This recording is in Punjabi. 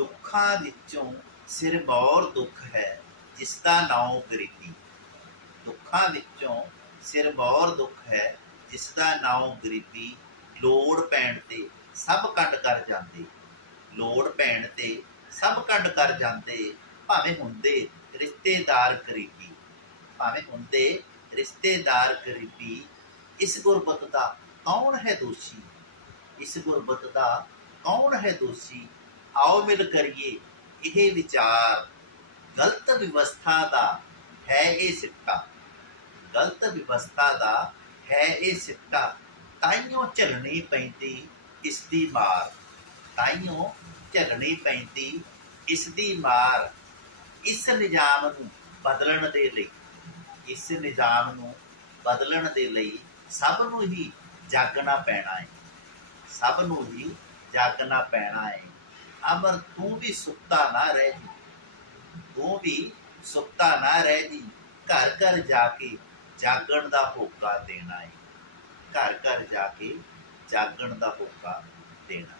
ਦੁੱਖਾਂ ਵਿੱਚੋਂ ਸਿਰਮੌਰ ਦੁੱਖ ਹੈ, ਜਿਸ ਦਾ ਨਾਉ ਗਰੀਬੀ। ਦੁੱਖਾਂ ਵਿੱਚੋਂ ਸਿਰਮੌਰ ਦੁੱਖ ਹੈ, ਜਿਸ ਦਾ ਨਾਉ ਗਰੀਬੀ। ਲੋੜ ਪੈਣ ਤੇ ਸਭ ਕੰਡ ਕਰ ਜਾਂਦੇ। ਲੋੜ ਪੈਣ ਤੇ ਸਭ ਕੰਡ ਕਰ ਜਾਂਦੇ, ਭਾਵੇਂ ਹੁੰਦੇ ਰਿਸ਼ਤੇਦਾਰ ਗਰੀਬੀ। ਭਾਵੇਂ ਹੁੰਦੇ ਰਿਸ਼ਤੇਦਾਰ ਗਰੀਬੀ, ਇਸ ਗੁਰਬਤ ਦਾ ਕੌਣ ਹੈ ਦੋਸ਼ੀ? ਇਸ ਗੁਰਬਤ ਦਾ ਕੌਣ ਹੈ ਦੋਸ਼ੀ? ਆਓ ਮਿਲ ਕਰੀਏ। ਇਹ ਵਿਚਾਰ ਗਲਤ ਵਿਵਸਥਾ ਦਾ ਹੈ ਇਹ ਸਿੱਟਾ। ਗਲਤ ਵਿਵਸਥਾ ਦਾ ਹੈ ਇਹ ਸਿੱਟਾ। ਤਾਈਓ ਝੱਲਣੀ ਪੈਂਦੀ ਇਸ ਦੀ ਮਾਰ। ਤਾਈਓ ਝੱਲਣੀ ਪੈਂਦੀ ਇਸ ਦੀ ਮਾਰ। ਇਸ ਨਿਜ਼ਾਮ ਨੂੰ ਬਦਲਣ ਦੇ ਲਈ, ਇਸ ਨਿਜ਼ਾਮ ਨੂੰ ਬਦਲਣ ਦੇ ਲਈ ਸਭ ਨੂੰ ਹੀ ਜਾਗਣਾ ਪੈਣਾ ਹੈ ਸਭ ਨੂੰ ਹੀ ਜਾਗਣਾ ਪੈਣਾ ਹੈ ਅਮਰ ਤੂੰ ਵੀ ਸੁੱਤਾ ਨਾ ਰਹਿ ਜੀ। ਤੂੰ ਵੀ ਸੁਖਤਾ ਨਾ ਰਹਿ ਜੀ। ਘਰ ਘਰ ਜਾ ਕੇ ਜਾਗਣ ਦਾ ਹੋਕਾ ਦੇਣਾ ਹੈ ਘਰ ਘਰ ਜਾ ਕੇ ਜਾਗਣ ਦਾ ਹੋਕਾ ਦੇਣਾ